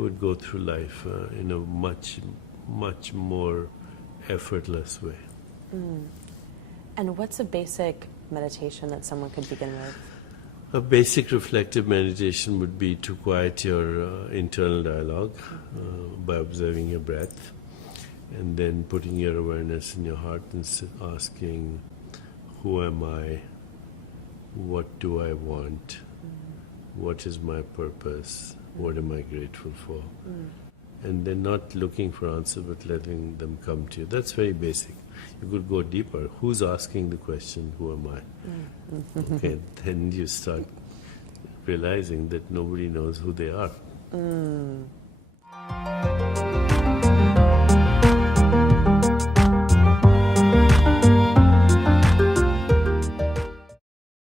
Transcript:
would go through life in a much, much more effortless way. And what's a basic meditation that someone could begin with? A basic reflective meditation would be to quiet your internal dialogue by observing your breath, and then putting your awareness in your heart and asking, who am I? What do I want? What is my purpose? What am I grateful for? And then not looking for answers, but letting them come to you. That's very basic. You could go deeper. Who's asking the question, who am I? Okay, then you start realizing that nobody knows who they are.